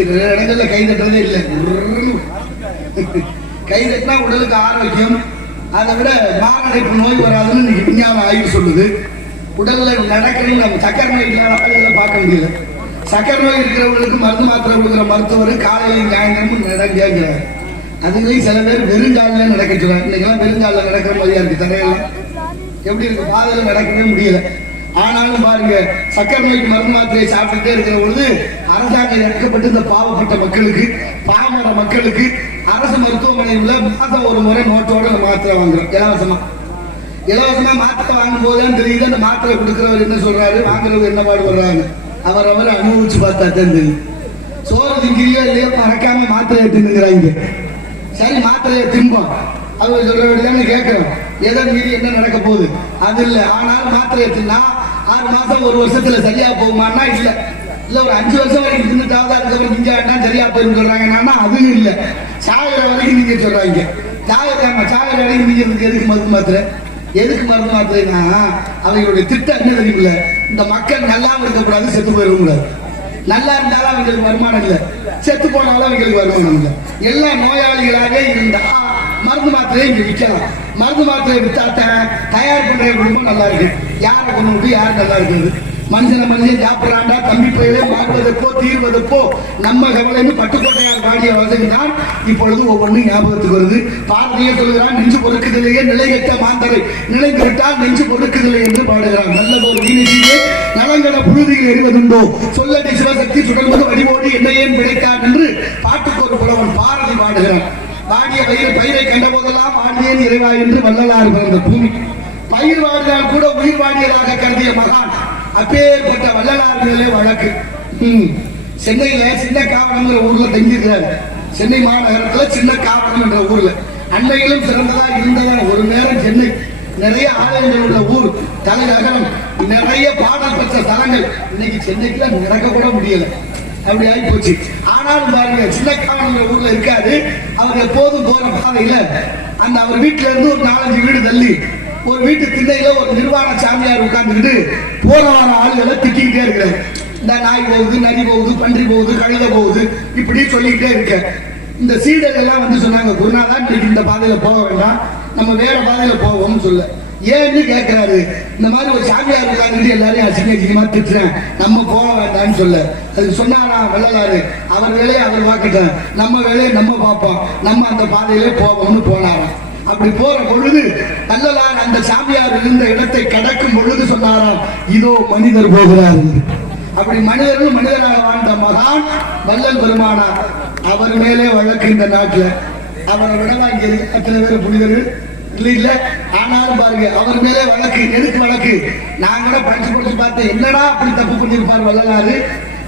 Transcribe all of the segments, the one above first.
இருக்கிறீங்க இடங்கள்ல கை தட்டுறதே இல்லை. கை தட்டினா உடலுக்கு ஆரோக்கியம். அதை விட மாரடைப்பு நோய் வராதுன்னு விஞ்ஞான ஆய்வு சொல்லுது. உடல்ல நடக்கிறீங்க நம்ம சக்கரை நோய் இல்லாத பார்க்க முடியல. சக்கரை நோய் இருக்கிறவங்களுக்கு மருந்து மாத்திரை கொடுக்குற மருத்துவர் காலையில் ஞாயிற்றுக்கிழமை நடக்கிறாங்க அதுலேயும் சில பேர் வெறுங்காலில் நடக்க சொல்றாங்க. இன்னைக்கெல்லாம் வெறுங்காலில் நடக்கிற மாதிரியா இருக்கு. தரையெல்லாம் எப்படி இருக்கு? பாதையில் நடக்கவே முடியல. ஆனாலும் பாருங்க சக்கரை நோய்க்கு மருந்து மாத்திரையை சாப்பிட்டுட்டே இருக்கிற பொழுது அரசாங்கம் எடுக்கப்பட்டு இந்த பாவப்பட்ட மக்களுக்கு பாமர மக்களுக்கு அரசு மருத்துவமனையில் மாதம் ஒரு முறை நோட்டோட மாத்திரை வாங்குறோம். இலவசமா. இலவசமா மாத்திரை வாங்கும் போதுதான் தெரியுது அந்த மாத்திரை கொடுக்கிறவர் என்ன சொல்றாரு வாங்குறவர் என்ன பாடுபடுறாங்க அவர் அவரை அனுபவிச்சு பார்த்தா தான் தெரியும் சோறு திங்கிறியோ இல்லையோ மறக்காம மாத்திரையை தின்னுங்கிறாங்க. சரி மாத்திரையை திம்போம் அவர் சொல்ற தானே கேட்கிறோம். எதோ மீறி என்ன நடக்க போகுது? அது இல்லை. ஆனாலும் மாத்திரையை தின்னா ஆறு மாசம் ஒரு வருஷத்துல சரியா போகுமான்னா இல்ல. இல்ல ஒரு அஞ்சு வருஷம் வரைக்கும் தின்னுட்டாவது அதுக்கப்புறம் நீங்க வேண்டாம் சரியா போயிரும் சொல்றாங்கன்னா அதுவும் இல்ல. சாகிற வரைக்கும் நீங்க சொல்றாங்க. சாகிற சாகிற வரைக்கும் நீங்க எதுக்கு மருந்து மாத்திரை எதுக்கு மருந்து மாத்திரைன்னா அவங்களுடைய திட்டம் என்ன தெரியுமில்ல? இந்த மக்கள் நல்லாவும் இருக்கக்கூடாது செத்து போயிடக்கூடாது. நல்லா இருந்தாலும் அவங்களுக்கு வருமானம் இல்லை. செத்து போனாலும் அவங்களுக்கு வருமானம் இல்லை. எல்லா நோயாளிகளாக இருந்தா மருந்து மாத்திரையை இங்கே விற்கலாம். மருந்து மாத்திரையை வித்தாத்தான் தயார் பண்ணுற குடும்பம் நல்லா இருக்கு. யாரை கொண்டு விட்டு யார் நல்லா இருக்குது மனுஷன மனுஷன் சாப்பிட்றாண்டா தம்பி பயிலே மாறுவதற்கோ தீர்வதற்கோ நம்ம கவலைன்னு பட்டுக்கோட்டையார் பாடிய வசதிதான் இப்பொழுது ஒவ்வொன்றும் ஞாபகத்துக்கு வருது. பாரதியை சொல்கிறான் நெஞ்சு பொறுக்குதிலேயே நிலைகட்ட மாந்தரை. நிலைந்து விட்டால் நெஞ்சு பொறுக்குதில்லை என்று பாடுகிறான். நல்ல ஒரு வீணிலே நலங்கட புழுதியில் எறிவதுண்டோ சொல்லடி சிவசக்தி சுடல்வது வடிவோடு என்ன ஏன் பிழைத்தான் என்று பாட்டுக்கு ஒரு புலவன் பாரதி பாடுகிறான். வாடிய பயிர் பயிரை கண்ட போதெல்லாம் வாடியேன் இறைவா என்று வள்ளலார் பிறந்த பூமி பயிர் வாடினால் கூட உயிர் வாடியதாக கருதிய மகான் அப்பேற்பட்ட வள்ளலார் மேலே வழக்கு. ம். சென்னையில சின்ன காவனம்ங்கிற ஊர்ல தங்கியிருக்கிறார். சென்னை மாநகரத்துல சின்ன காவனம் என்ற ஊர்ல. அன்னையிலும் சிறந்ததா இருந்ததா ஒரு நேரம் சென்னை நிறைய ஆலயங்கள் உள்ள ஊர் தலைநகரம் நிறைய பாடல் பெற்ற தலங்கள் இன்னைக்கு சென்னைக்குள்ள நடக்க கூட முடியல. அப்படி ஆகி போச்சு. ஆனாலும் பாருங்க சின்ன ஊர்ல இருக்காது அவர் எப்போதும் போற பாதையில அந்த அவர் வீட்டுல இருந்து ஒரு நாலஞ்சு வீடு தள்ளி ஒரு வீட்டு திண்ணையில ஒரு நிர்வாண சாமியார் உட்கார்ந்துக்கிட்டு போற வர ஆளுகளை திட்டிக்கிட்டே இருக்கிறார். இந்த நாய் போகுது நரி போகுது பன்றி போகுது கழுத போகுது இப்படி சொல்லிக்கிட்டே இருக்க. இந்த சீடர்கள் எல்லாம் வந்து சொன்னாங்க குருநாதான் இன்னைக்கு இந்த பாதையில போக வேண்டாம். நம்ம வேற பாதையில போவோம்னு சொல்ல. ஏன்னு கேட்கிறாரு இந்த மாதிரி ஒரு சாமியார் உட்கார்ந்துட்டு எல்லாரையும் அசிங்க அசிங்கமா திட்டுறேன். நம்ம போக வேண்டாம்னு சொல்ல. அது சொன்னாரா வெள்ளலாரு? அவர் வேலையை அவர் பார்க்கட்டும். நம்ம வேலையை நம்ம பார்ப்போம். நம்ம அந்த பாதையிலே போவோம்னு போனாராம் அப்படி போற பொழுது அல்லலார் அந்த சாமியார் இருந்த இடத்தை கடக்கும் பொழுது சொன்னாராம் இதோ மனிதர் போகிறார். அப்படி மனிதர்கள் மனிதராக வாழ்ந்த மகான் வள்ளல் பெருமானார். அவர் மேலே வழக்கு இந்த நாட்டுல. அவரை விடவா அத்தனை பேர் புனிதர்கள். இல்ல ஆனாலும் பாருங்க அவர் மேலே வழக்கு எதுக்கு வழக்கு? நான் கூட படிச்சு படிச்சு பார்த்தேன் என்னடா அப்படி தப்பு பண்ணியிருப்பார் வள்ளலாறு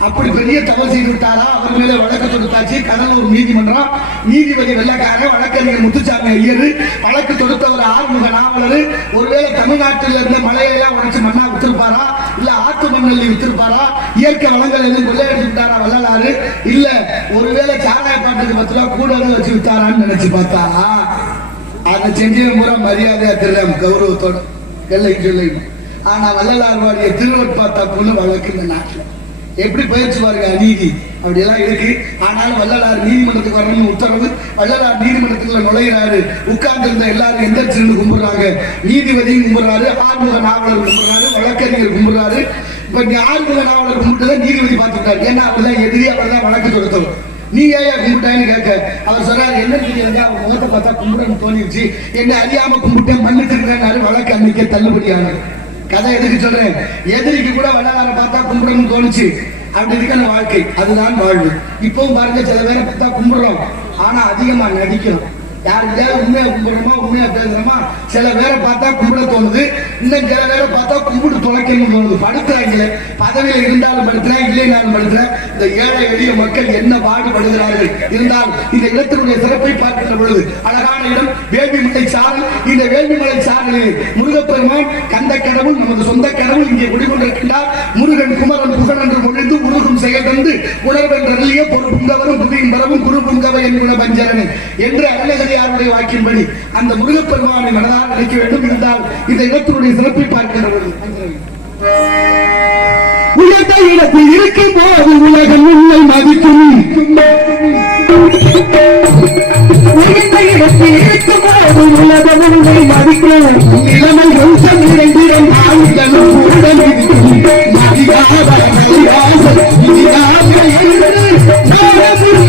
அப்படி பெரிய தவறு செய்து விட்டாரா? அவர் மேலே வழக்கு தொடுத்தாச்சு கடலூர் நீதிமன்றம். நீதிபதி வெள்ளக்காரன் வழக்கறிஞர் முத்துச்சாமி ஐயர் வழக்கு தொடுத்தவர் ஆறுமுக நாவலர். ஒருவேளை தமிழ்நாட்டில் இருந்த மலையெல்லாம் உடச்சு மண்ணா வித்திருப்பாரா? இல்ல ஆத்து மண்ணல்லி வித்திருப்பாரா? இயற்கை வளங்கள் எதுவும் கொள்ளையடிச்சு விட்டாரா வள்ளலாறு இல்ல ஒருவேளை சாராய பாட்டுக்கு பத்து ரூபா கூட வந்து வச்சு விட்டாரான்னு நினைச்சு பார்த்தா? அதை செஞ்சவன் பூரா மரியாதையா தெரியல கௌரவத்தோட எல்லை சொல்லையும் ஆனா வள்ளலார் வாடிய திருவட்பா தப்புன்னு வழக்கு இந்த நாட்டுல. எப்படி பயிற்சி பாருங்க அநீதி. அப்படியெல்லாம் இருக்கு. ஆனாலும் வள்ளலார் நீதிமன்றத்துக்கு வரணும்னு உத்தரவு. வள்ளலார் நீதிமன்றத்துக்குள்ள நுழையிறாரு. உட்கார்ந்து இருந்த எல்லாரும் எந்திரிச்சிருந்து கும்பிடுறாங்க? நீதிபதியும் கும்பிடுறாரு ஆறுமுக நாவலர் கும்பிடுறாரு வழக்கறிஞர் கும்பிடுறாரு. இப்ப நீ ஆறுமுக நாவலர் கும்பிட்டுதான் நீதிபதி பார்த்துட்டாரு. ஏன்னா அவர்தான் எதிரி அவர் தான் வழக்கு தொடுத்தவர். நீ ஏன் கும்பிட்டான்னு கேட்க. அவர் சொன்னார் என்ன தெரியுங்க அவர் முகத்தை பார்த்தா கும்பிடன்னு தோணிருச்சு. என்ன அறியாம கும்பிட்டேன் மன்னிச்சிருக்கேன் வழக்கு அன்னைக்கே தள்ளுபடியானது. கதை எதுக்கு சொல்றேன்? எதிரிக்கு கூட வள்ளலார பார்த்தா கும்பிடணும்னு தோணுச்சு. அப்படி இருக்கான வாழ்க்கை. அதுதான் வாழ்வு. இப்பவும் பாருங்க சில பேரை பார்த்தா கும்பிடுறோம். ஆனா அதிகமா நடிக்கிறோம். யாருக்கிட்ட உண்மையா கும்பிடுறோமா உண்மையா பேசுறோமா சில பேரை பார்த்தா கும்பிட தோணுது. இன்னும் சில பேரை பார்த்தா கும்பிட்டு தொலைக்கணும் தோணுது. படுத்துறாங்களே. பதவியில இருந்தாலும் படுத்துறேன் இல்லைனாலும் படுத்துறேன். இந்த ஏழை எளிய மக்கள் என்ன பாடுபடுகிறார்கள்? இருந்தால் இந்த இடத்தினுடைய சிறப்பை பார்க்கின்ற பொழுது அழகான இடம் வேள்விமலை சாரல். இந்த வேள்விமலை சாரலில் முருகப்பெருமான் கந்த கடவுள் நமது சொந்த கடவுள் இங்கே குடிகொண்டிருக்கின்றார். முருகன் குமரன் புகழ் என்று மொழிந்து உருகும் செயல் தந்து உணர்வென்றறிய பொறுப்புங்கவரும் புதியும் என்குண பஞ்சரனே என்று அருணகிரியாருடைய வாக்கின்படி அந்த முருகப்பெருமானை மனதால் நினைக்க வேண்டும் என்றால் இந்த இடத்தினுடைய சிறப்பை பார்க்கின்ற உயர்ந்த இடத்தில் இருக்கும் போது உலகம் உண்மை மதிக்கும். உயர்ந்த இடத்தில் இருக்கும் போது உலகம் உண்மை மதிக்கும். இளமை வம்சம் இரண்டிடம் ஆளுகளும் கூட மிதிக்கும் மதியாத மதியாத இனிதாக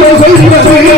有谁不敢说一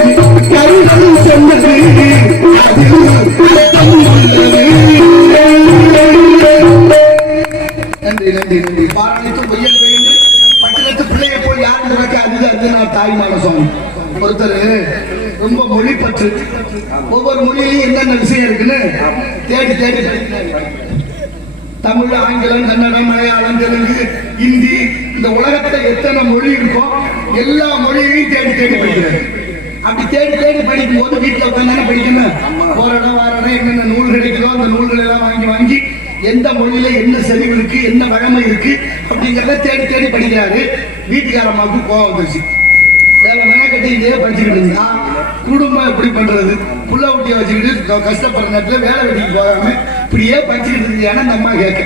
எனக்கு யார் பிறக்க நான் சுவாமி ஒருத்தர் ரொம்ப மொழி பற்று. ஒவ்வொரு மொழியிலையும் என்னென்ன விஷயம் இருக்குன்னு தேடி தேடி தமிழ் ஆங்கிலம் கன்னடம் மலையாளம் தெலுங்கு ஹிந்தி இந்த உலகத்துல எத்தனை மொழி இருக்கோ எல்லா மொழியையும் தேடி தேடி படிக்கிறாரு. அப்படி தேடி தேடி படிக்கும் போது வீட்டுல உட்காந்து படிக்கணும். போற இடம் வார இடம் என்னென்ன நூல் கிடைக்குதோ அந்த நூல்கள் எல்லாம் வாங்கி வாங்கி எந்த மொழியில என்ன செறிவு இருக்கு என்ன வழமை இருக்கு அப்படிங்கறத தேடி தேடி படிக்கிறாரு. வீட்டுக்காரம்மாவுக்கு கோவம் வந்துருச்சு. வேற மெனக்கட்டி இதே படிச்சுக்கிட்டு குடும்பம் எப்படி பண்றது? புள்ள ஊட்டியை வச்சுக்கிட்டு க- கஷ்டப்படுற நேரத்தில் வேலை வெட்டிக்கு போகாம இப்படியே படிச்சுக்கிட்டு இருந்தியான்னு அந்த அம்மா கேட்க.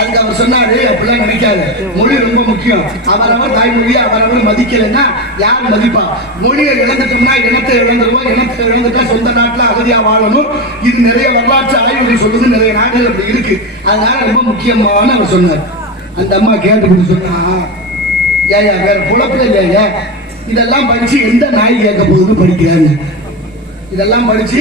அதுக்கு அவர் சொன்னாரு அப்படிலாம் நினைக்காத மொழி ரொம்ப முக்கியம். அவரவர் தாய்மொழியை அவரவர் மதிக்கலைன்னா யார் மதிப்பா? மொழியை இழந்துட்டோம்னா இனத்தை இழந்துருவோம். இனத்தை இழந்துட்டா சொந்த நாட்டுல அகதியா வாழணும். இது நிறைய வரலாற்று ஆய்வுகள் சொல்லுது. நிறைய நாடுகள் அப்படி இருக்கு. அதனால ரொம்ப முக்கியமான அவர் சொன்னார். அந்த அம்மா கேட்டு சொன்னா ஏயா வேற புலப்பில் இல்லையா? இதெல்லாம் படிச்சு எந்த நாய் கேட்க போகுதுன்னு படிக்கிறாங்க. இதெல்லாம் படிச்சு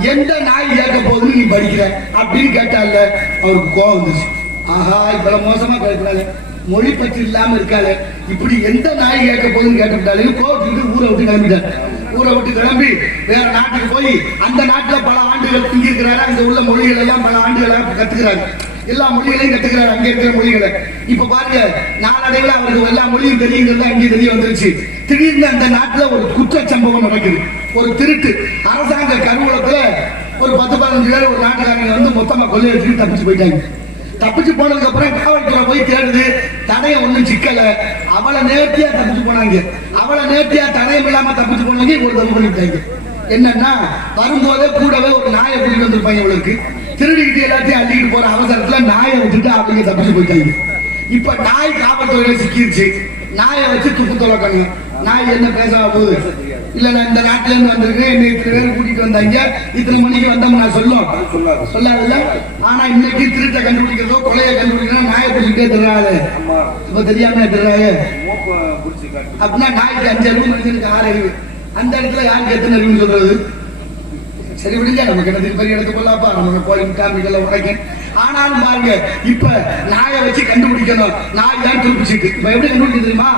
எந்த நாய் கேட்க போகுதுன்னு நீ படிக்கிற? அப்படின்னு கேட்டால அவருக்கு கோவம் வந்துச்சு ஆஹா இவ்வளவு மோசமா கேட்கறாங்க மொழி பற்றி இல்லாம இருக்காளே. இப்படி எந்த நாய் கேட்க போகுதுன்னு கேட்டுட்டாலே கோவத்துக்கு ஊரை விட்டு கிளம்பிட்டார். ஊரை விட்டு கிளம்பி வேற நாட்டுக்கு போய் அந்த நாட்டுல பல ஆண்டுகள் தங்கியிருக்கிறாரு? அங்க உள்ள மொழிகள் எல்லாம் பல ஆண்டுகளாக கத்துக்கிறாரு எல்லா மொழிகளையும் கத்துக்கிறாரு. அங்க இருக்கிற மொழிகளை. இப்ப பாருங்க நாளடைவில் அவருக்கு எல்லா மொழியும் தெரியுங்கிறது இங்கே தெரிய வந்துருச்சு. திடீர்னு அந்த நாட்டுல ஒரு குற்ற சம்பவம் நடக்குது. ஒரு திருட்டு. அரசாங்க கருவூலத்துல ஒரு பத்து பதினஞ்சு பேர் ஒரு நாட்டுக்காரங்க வந்து மொத்தமா கொள்ளையடிச்சுட்டு தப்பிச்சு போயிட்டாங்க. தப்பிச்சு போனதுக்கு அப்புறம் காவல்துறை போய் தேடுது. தடைய ஒண்ணும் சிக்கல. அவளை நேர்த்தியா தப்பிச்சு போனாங்க. அவளை நேர்த்தியா தடயம் இல்லாம தப்பிச்சு போனாங்க ஒரு தப்பு பண்ணிட்டாங்க. என்னன்னா வரும்போதே கூடவே ஒரு நாயை கூட்டிட்டு வந்திருப்பாங்க இவளுக்கு. திருடிக்கிட்டு எல்லாத்தையும் அள்ளிக்கிட்டு போற அவசரத்துல நாயை விட்டுட்டு அவங்க தப்பிச்சு போயிட்டாங்க. இப்ப நாய் காவல்துறையில சிக்கிருச்சு. நாயை வச்சு துப்பு தொலைக்கணும் நாய் என்ன பேச போகுது? இல்ல நான் இந்த நாட்டுல இருந்து வந்திருக்கேன் என்னை இத்தனை பேர் கூட்டிட்டு வந்தாங்க. இத்தனை மணிக்கு வந்தோம் நான் சொல்லும். சொல்லாதுல்ல? ஆனா இன்னைக்கு திருட்டை கண்டுபிடிக்கிறதோ கொலையை கண்டுபிடிக்கிறதோ நாயை பிடிச்சிட்டே திருறாரு இப்ப தெரியாம திருறாங்க அப்படின்னா நாய்க்கு அஞ்சு அறிவு மனிதனுக்கு ஆறு அறிவு அந்த இடத்துல யாருக்கு எத்தனை அறிவுன்னு சொல்றது? சரி விடுங்க நம்ம கிணத்துக்கு பெரிய இடத்துக்கு போலாப்பா நம்ம கோயில் காமிக்கல உடைக்கும் ஆனாலும் பாருங்க இப்ப நாயை வச்சு கண்டுபிடிக்கணும். நாய் தான் துருப்பிச்சிட்டு. இப்ப எப்படி கண்டுபிடிக்க தெரியுமா?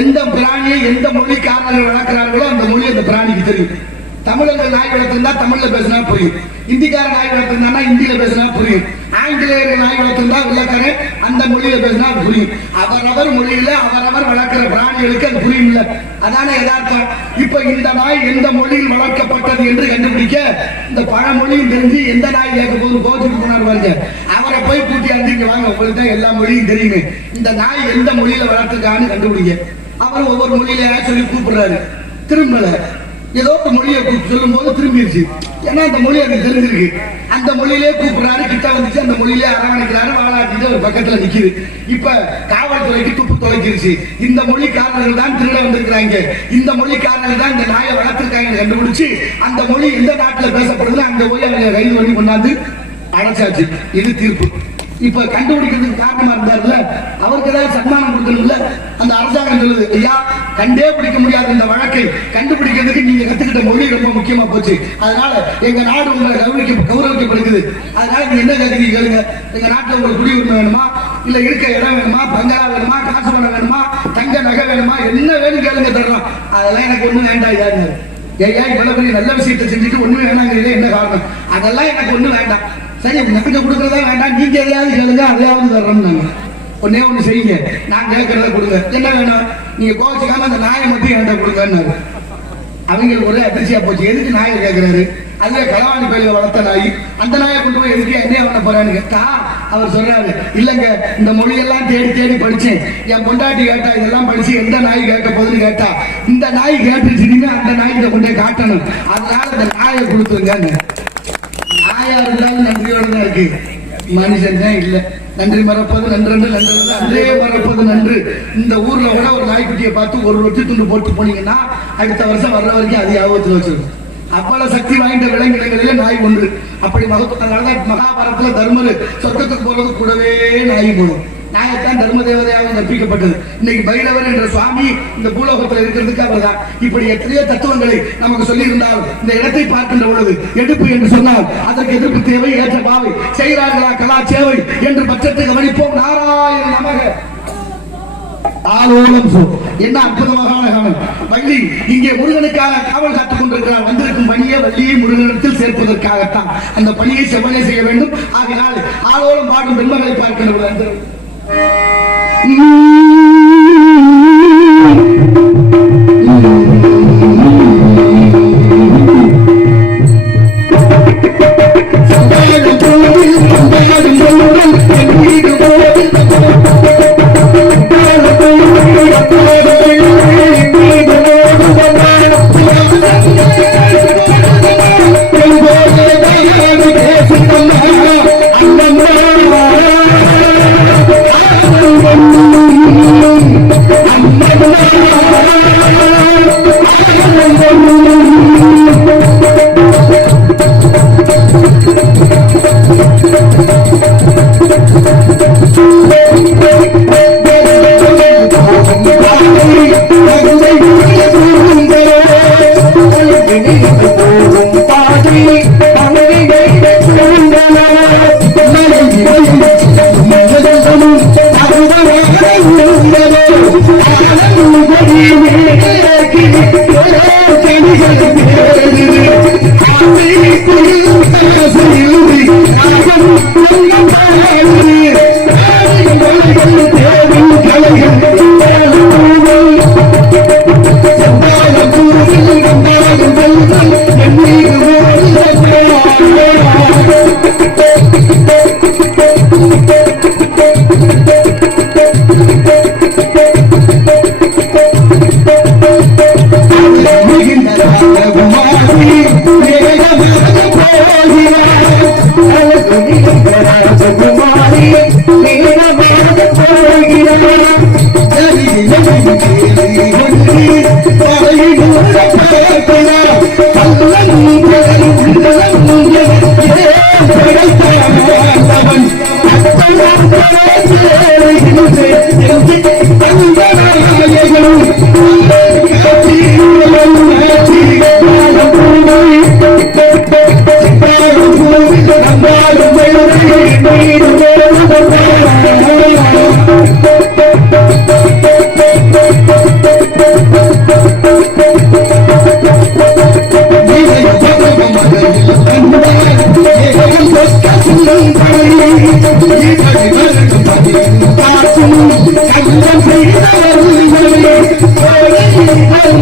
எந்த பிராணியை எந்த மொழி காரணங்கள் வளர்க்கிறார்களோ அந்த மொழி அந்த பிராணிக்கு தெரியும். தமிழர்கள் நாய் வளர்த்திருந்தா தமிழ்ல பேசினா புரியும். இந்திக்கார நாய் வளர்த்திருந்தா இந்தியில பேசினா புரியும். ஆங்கிலேயர்கள் நாய் வளர்த்திருந்தா வெள்ளக்காரன் அந்த மொழியில பேசினா புரியும். அவரவர் மொழியில அவரவர் வளர்க்கிற பிராணிகளுக்கு அது புரியும் இல்ல அதான யதார்த்தம். இப்ப இந்த நாய் எந்த மொழியில் வளர்க்கப்பட்டது என்று கண்டுபிடிக்க இந்த பழமொழியும் தெரிஞ்சு எந்த நாய் கேட்க போது கோச்சுட்டு போனார் பாருங்க. அவரை போய் கூட்டி அந்திங்க வாங்க உங்களுக்கு தான் எல்லா மொழியும் தெரியுமே. இந்த நாய் எந்த மொழியில வளர்த்துருக்கான்னு கண்டுபிடிக்க அவர் ஒவ்வொரு மொழியில சொல்லி கூப்பிடுறாரு. திரும்பல. ஏதோ ஒரு மொழியை சொல்லும் போது திரும்பிடுச்சு ஏன்னா அந்த மொழி எனக்கு தெரிஞ்சிருக்கு. அந்த மொழியிலே கூப்பிடுறாரு கிட்ட வந்துச்சு அந்த மொழியிலே அரவணைக்கிறாரு வாழாட்டிட்டு ஒரு பக்கத்துல நிக்குது. இப்ப காவல்துறைக்கு துப்பு தொலைக்கிருச்சு இந்த மொழிக்காரர்கள் தான் திருட வந்திருக்கிறாங்க. இந்த மொழிக்காரர்கள் தான் இந்த நாயை வளர்த்திருக்காங்க கண்டுபிடிச்சு அந்த மொழி எந்த நாட்டுல பேசப்படுது அந்த மொழி அவங்க கைது பண்ணி கொண்டாந்து அடைச்சாச்சு. இது தீர்ப்பு. இப்ப கண்டுபிடிக்கிறதுக்கு காரணமா இருந்தார்ல அவருக்கு ஏதாவது சன்மானம் கொடுக்கணும்ல? அந்த அரசாங்கம் சொல்லுது ஐயா கண்டே பிடிக்க முடியாத இந்த வழக்கை. கண்டுபிடிக்கிறதுக்கு நீங்க கத்துக்கிட்ட மொழி ரொம்ப முக்கியமா போச்சு. அதனால எங்க நாடு உங்களை கௌரவிக்க கௌரவிக்கப்படுகிறது. அதனால நீங்க என்ன கேட்குறீங்க கேளுங்க. எங்க நாட்டுல உங்களுக்கு குடியுரிமை வேணுமா? இல்ல இருக்க இடம் வேணுமா? பங்களா வேணுமா? காசு பணம் வேணுமா? தங்க நகை வேணுமா? என்ன வேணும் கேளுங்க தரலாம். அதெல்லாம் எனக்கு ஒண்ணும் வேண்டாம் ஐயாங்க ஐயா இவ்வளவு பெரிய நல்ல விஷயத்தை செஞ்சுட்டு ஒண்ணுமே வேணாங்கிறீங்க என்ன காரணம்? அதெல்லாம் எனக்கு ஒண்ணும் வேண்டாம். சரி எனக்கு கொடுக்கறதா? வேண்டாம் நீங்க எதையாவது கேளுங்க அதையாவது தர்றோம் நாங்க. ஒன்னே ஒண்ணு செய்யுங்க. நான் கேட்கறத கொடுங்க. என்ன வேணும்? நீங்க கோச்சிக்காம அந்த நாயை மட்டும் என்கிட்ட கொடுங்கன்னாரு. அவங்களுக்கு ஒரே அதிர்ச்சியா போச்சு. எதுக்கு நாயை கேட்கிறாரு அதுல களவாணி கோயில வளர்த்த நாய். அந்த நாயை கொண்டு போய் எதுக்கு என்ன பண்ண போறான்னு கேட்டா அவர் சொல்றாரு இல்லங்க இந்த மொழியெல்லாம் தேடி தேடி படிச்சேன். என் பொண்டாட்டி கேட்டா இதெல்லாம் படிச்சு எந்த நாய் கேட்க போகுதுன்னு கேட்டா இந்த நாய் கேட்டுச்சுன்னு அந்த நாய் கொண்டே காட்டணும். அதனால அந்த நாயை கொடுத்துருங்க நாயா இருந்தாலும் நன்றியோட தான் இருக்கு. மனுஷன் தான் இல்ல. நன்றி மறப்பது நன்று நன்று அன்றே மறப்பது நன்று. இந்த ஊர்ல கூட ஒரு நாய்க்குட்டியை பார்த்து ஒரு ரொட்டி துண்டு போட்டு போனீங்கன்னா அடுத்த வருஷம் வர்ற வரைக்கும் அது ஞாபகத்தில் வச்சிருக்கும். அவ்வளவு சக்தி வாய்ந்த விலங்கினங்களிலே நாய் ஒன்று. அப்படி மகத்துவம் மகாபாரத்துல தர்மரு சொர்க்கத்துக்கு போறது கூடவே நாய் போடும் நாயத்தான் தர்ம தேவதையாக கற்பிக்கப்பட்டது. இன்னைக்கு பைரவர் என்ற சுவாமி இந்த பூலோகத்தில் இருக்கிறதுக்கு தான் இப்படி எத்தனையோ தத்துவங்களை நமக்கு சொல்லி இருந்தால் இந்த இடத்தை பார்க்கின்ற பொழுது எடுப்பு என்று சொன்னால் அதற்கு எதிர்ப்பு தேவை ஏற்ற பாவை. செய்கிறார்களா கலா சேவை என்று பட்சத்தை கவனிப்போம். நாராயண நமக. ஆலோலம் சோ என்ன அற்புதமான காவல். வள்ளி இங்கே முருகனுக்காக காவல் காத்துக் கொண்டிருக்கிறார். வந்திருக்கும் பணியை வள்ளியை முருகனிடத்தில் சேர்ப்பதற்காகத்தான். அந்த பணியை செவ்வனே செய்ய வேண்டும். ஆகினால் ஆலோலம் பாடும் பெண்மகளை பார்க்கின்ற பொழுது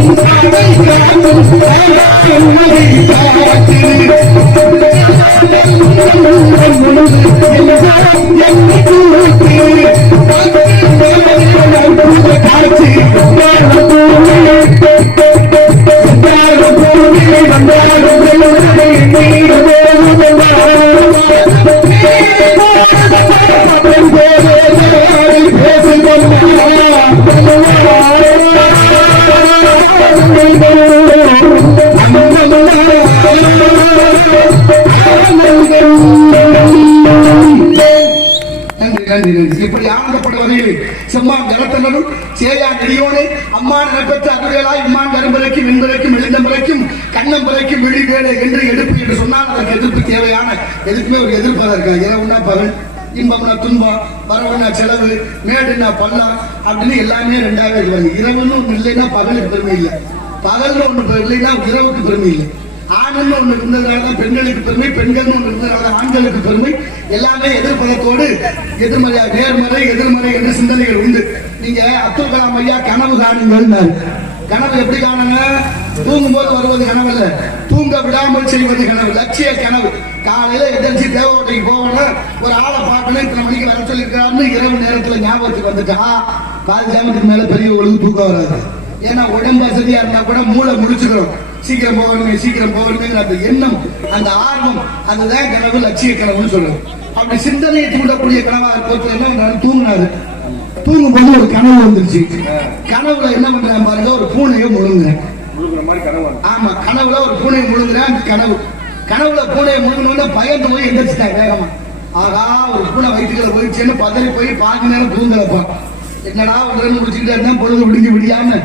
அந்த நன்றி நன்றி நன்றி இப்படி ஆனந்தப்படுவதில் செம்மான் ஜலத்தனரும் சேயா நெடியோனே அம்மா நினைப்பற்ற அதுவேளா இம்மான் கரும்பரைக்கும் என்பதற்கும் எழுந்தம்பரைக்கும் கண்ணம்பரைக்கும் விழிவேலை என்று எடுப்பு என்று சொன்னால் அதற்கு எதிர்ப்பு தேவையான எதுக்குமே ஒரு எதிர்ப்பாக இருக்காங்க இரவுனா பகல் இன்பம்னா துன்பம் வரவுனா செலவு மேடுனா பள்ளம் அப்படின்னு எல்லாமே ரெண்டாவே இருப்பாங்க இரவுன்னு இல்லைன்னா பகலுக்கு பெருமை இல்லை. பகல்னு ஒண்ணு இல்லைன்னா இரவுக்கு பெருமை இல்லை. ஆண்கள் ஒண்ணு இருந்ததுனால தான் பெண்களுக்கு பெருமை பெண்கள் ஒண்ணு இருந்ததுனால தான் ஆண்களுக்கு பெருமை. எல்லாமே எதிர்பதத்தோடு எதிர்மறை நேர்மறை எதிர்மறை என்று சிந்தனைகள் உண்டு. நீங்க அப்துல் கலாம் ஐயா கனவு காணுங்கள் கனவு எப்படி காணுங்க? தூங்கும் போது வருவது கனவு இல்ல தூங்க விடாமல் செய்வது கனவு. லட்சிய கனவு. காலையில எதிர்த்து தேவகோட்டைக்கு போவோம்னா ஒரு ஆளை பார்க்கணும் இத்தனை மணிக்கு வர சொல்லியிருக்காருன்னு இரவு நேரத்துல ஞாபகத்துக்கு வந்துட்டா பாதி ஜாமத்துக்கு மேல ஒழுங்கு தூக்கம் வராது. ஏன்னா உடம்பு வசதியா இருந்தா கூட மூளை முடிச்சுக்கிறோம் சீக்கிரம் போகணுமே சீக்கிரம் போகணுமேங்கிற அந்த எண்ணம் அந்த ஆர்வம் அதுதான் கனவு லட்சிய கனவுன்னு சொல்லுவோம். அப்படி சிந்தனையை தூண்டக்கூடிய கனவா இருக்கிறது என்ன தூங்கினாரு. தூங்கும் போது ஒரு கனவு வந்துருச்சு. கனவுல என்ன பண்றேன் பாருங்க ஒரு பூனையை முழுங்குறேன். ஆமா கனவுல ஒரு பூனையை முழுங்குறேன் அந்த கனவு. கனவுல பூனையை முழுங்கினோட பயந்து போய் எந்திரிச்சிட்டேன் வேகமா. ஆகா ஒரு பூனை வயிற்றுக்குள்ள போயிடுச்சுன்னு பதறி போய் பாதி நேரம் தூங்கலப்பான் என்னடா உடனே முடிச்சுக்கிட்டே இருந்தேன் பொழுது விடிஞ்சு விடியாம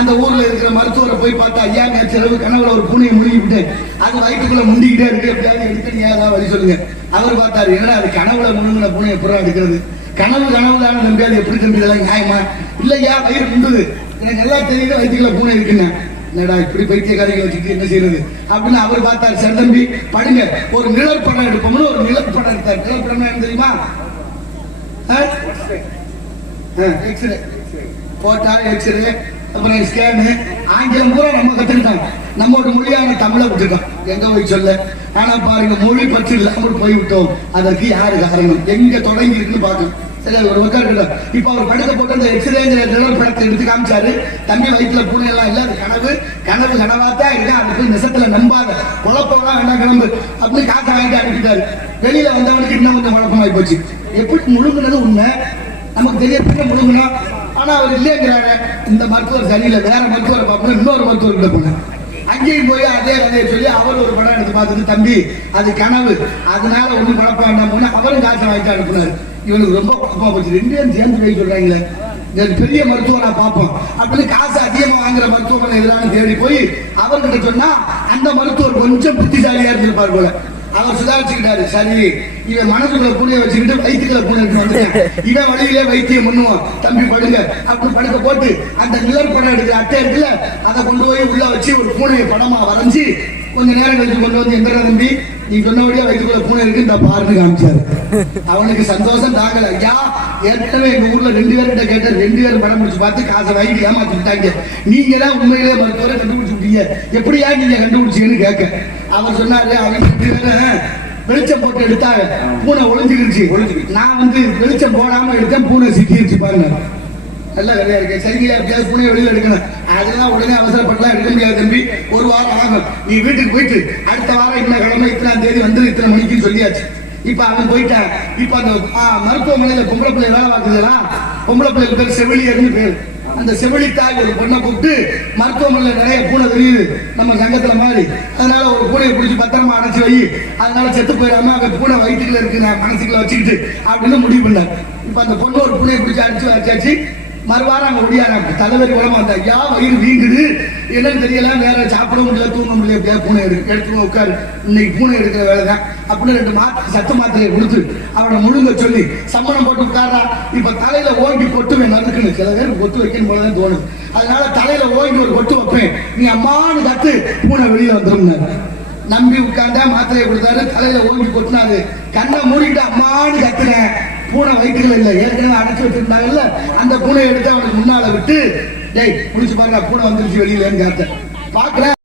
அந்த ஊர்ல இருக்கிற மருத்துவரை போய் பார்த்தா ஐயா நேற்று கனவுல ஒரு பூனையை முழுங்கி அது வயிற்றுக்குள்ள முண்டிக்கிட்டே இருக்கு. எப்படியாவது எடுத்து ஏதாவது வழி சொல்லுங்க. அவர் பார்த்தாரு என்னடா அது கனவுல முழுங்கின பூனை எப்படா எடுக்கிறது? கனவு கனவு தானே நம்பி அது எப்படி தம்பி? இதெல்லாம் நியாயமா? இல்லையா வயிறு முண்டுது. எனக்கு நல்லா தெரியுது வயிற்றுக்குள்ள பூனை இருக்குன்னு. என்னடா இப்படி பைத்தியக்காரிகள் வச்சுட்டு என்ன செய்யறது? அப்படின்னு அவர் பார்த்தாரு சரி தம்பி படுங்க. ஒரு நிழற்படம் எடுப்போம்னு ஒரு நிழற்படம் எடுத்தார். நிழற்படம் என்ன தெரியுமா? எக்ஸ்ரே போட்டா எக்ஸ்ரே அப்புறம் ஸ்கேனு ஆங்கிலம் பூரா நம்ம கற்றுக்கிட்டாங்க நம்மளோட மொழியான தமிழை விட்டுட்டோம் எங்க போய் சொல்ல? ஆனா பாருங்க மொழி பற்றி இல்லாமல் போய்விட்டோம் அதற்கு யாரு காரணம்? எங்க தொடங்கி இருக்குன்னு பார்க்கணும் சரி ஒரு பக்கம் இருக்கட்டும் இப்போ அவர் படத்தை போட்டு அந்த படத்தை எடுத்து காமிச்சாரு. தம்பி வயிற்றுல பூனை எல்லாம் இல்ல அது கனவு. கனவு தான் இருக்கா? அது போய் நெசத்துல நம்பாத. குழப்பம்லாம் வேண்டாம் கிளம்பு. அப்படின்னு காசை வாங்கிட்டு அனுப்பிட்டாரு. வெளியில வந்தவனுக்கு இன்னும் கொஞ்சம் குழப்பமாயி போச்சு. எப்படி முழுங்குனது உண்மை? நமக்கு தெரியறதுக்கு முழுங்கினா ஆனா அவர் இல்லைங்கிறாரு இந்த மருத்துவர் சரியில்லை. வேற மருத்துவரை பார்க்கணும். இன்னொரு மருத்துவர் கிட்ட போனேன் அங்கேயும் போய் அதே கதையை சொல்லி அவர் ஒரு படம் எடுத்து பார்த்துட்டு தம்பி அது கனவு. அதனால ஒண்ணும் குழப்பம் வேண்டாம் போனா அவரும் காசை வாங்கிட்டு அனுப்புனாரு. இவனுக்கு ரொம்ப குழப்பமா போச்சு. ரெண்டு பேரும் சேர்ந்து போய் சொல்றாங்களே. இந்த பெரிய மருத்துவரை பார்ப்போம். அப்படின்னு காசு அதிகமா வாங்குற மருத்துவமனை எதிரான தேடி போய் அவர்கிட்ட சொன்னா அந்த மருத்துவர் கொஞ்சம் புத்திசாலியா இருந்திருப்பார் போல. அவர் சுதாரிச்சுக்கிட்டாரு. சரி இவன் மனசுக்குள்ள பூனையை வச்சுக்கிட்டு வயிற்றுக்குள்ள பூனை இருக்கு வந்துட்டேன். இவன் வழியிலே வைத்தியம் பண்ணுவான். தம்பி படுங்க. அப்படி படுக்க போட்டு அந்த நிழல் படம் எடுக்கிற அட்டை இருக்குல்ல அதை கொண்டு போய் உள்ள வச்சு ஒரு பூனையை படமா வரைஞ்சு கொஞ்ச நேரம் கழிச்சு கொண்டு வந்து எங்க தம்பி நீ சொன்னபடியே வயிற்றுக்குள்ள பூனை இருக்கு இந்த பாருன்னு காமிச்சாரு. அவனுக்கு சந்தோஷம் தாங்கல. ஐயா ஏற்கனவே எங்க ஊர்ல ரெண்டு பேர்கிட்ட கேட்ட ரெண்டு பேரும் படம் பிடிச்சு பார்த்து காசை வாங்கி ஏமாத்தி விட்டாங்க நீங்க தான் உண்மையிலே மருத்துவரை கண்டுபிடிச்சு விட்டீங்க எப்படியா நீங்க கண்டுபிடிச்சீங்கன்னு கேட்க. அவர் சொன்னாரு அவன் ரெண்டு பேரும் வெளிச்சம் போட்டு எடுத்தாங்க. பூனை ஒளிஞ்சுக்கிருச்சு. நான் வந்து வெளிச்சம் போடாம எடுத்தேன். பூனை சிக்கிருச்சு பாருங்க. நல்ல கதையா இருக்கு. சரிங்க எப்படியாவது பூனை வெளியில எடுக்கணும். அதெல்லாம் உடனே அவசரப்படலாம் எடுக்க முடியாது தம்பி. ஒரு வாரம் ஆகும். நீ வீட்டுக்கு போயிட்டு அடுத்த வாரம் இன்னும் கிழமை இத்தனாம் தேதி வந்து இத்தனை மணிக்குன்னு சொல்லியாச்சு. இப்ப அவன் போயிட்டான். இப்ப அந்த மருத்துவமனையில பொம்பளை பிள்ளை வேலை பார்க்குதுங்களா பொம்பளை பிள்ளைக்கு பேர் செவிலியர்னு பேர். அந்த செவிலி தாய் ஒரு பொண்ணை கூப்பிட்டு மருத்துவமனையில் நிறைய பூனை தெரியுது. நம்ம சங்கத்துல மாதிரி. அதனால ஒரு பூனையை பிடிச்சி பத்திரமா அடைச்சி வை. அதனால செத்து போயிடாம அவன் பூனை வயிற்றுக்குள்ள இருக்கு. நான் மனசுக்குள்ள வச்சுக்கிட்டு அப்படின்னு முடிவு பண்ணேன் இப்ப அந்த பொண்ணு ஒரு பூனையை பிடிச்சி அடிச்சு வச்சாச்சு. மறுவாரம் அங்க முடியாத தலைவரி உடம்பு வந்தா ஐயா வயிறு வீங்குது. என்னன்னு தெரியல வேற சாப்பிட முடியல தூங்க முடியல எப்படியா பூனை இருக்கு. எடுத்து உட்காரு. இன்னைக்கு பூனை எடுக்கிற வேலை தான் அப்படின்னு ரெண்டு மாத்திரை சத்து மாத்திரையை கொடுத்து அவனை முழுங்க சொல்லி சம்மணம் போட்டு உட்காரா இப்ப தலையில ஓங்கி கொட்டுவேன் நறுக்குன்னு. சில பேர் கொத்து வைக்கணும் போலதான் தோணுது. அதனால தலையில ஓங்கி ஒரு கொட்டு வைப்பேன். நீ அம்மானு கத்து பூனை வெளியில வந்துடும் நம்பி உட்கார்ந்தா மாத்திரையை கொடுத்தாரு. தலையில ஓங்கி கொட்டினாரு கண்ணை மூடிட்டு அம்மானு கத்துனேன். பூனை வயிற்றுகள் இல்லை. ஏற்கனவே அடைச்சி வச்சிருந்தாங்கல்ல அந்த பூனை எடுத்து அவனுக்கு முன்னால விட்டு டேய் குளிச்சு பாருங்க பூனை வந்துருச்சு வெளியிலன்னு கேட்டேன். பார்க்கல?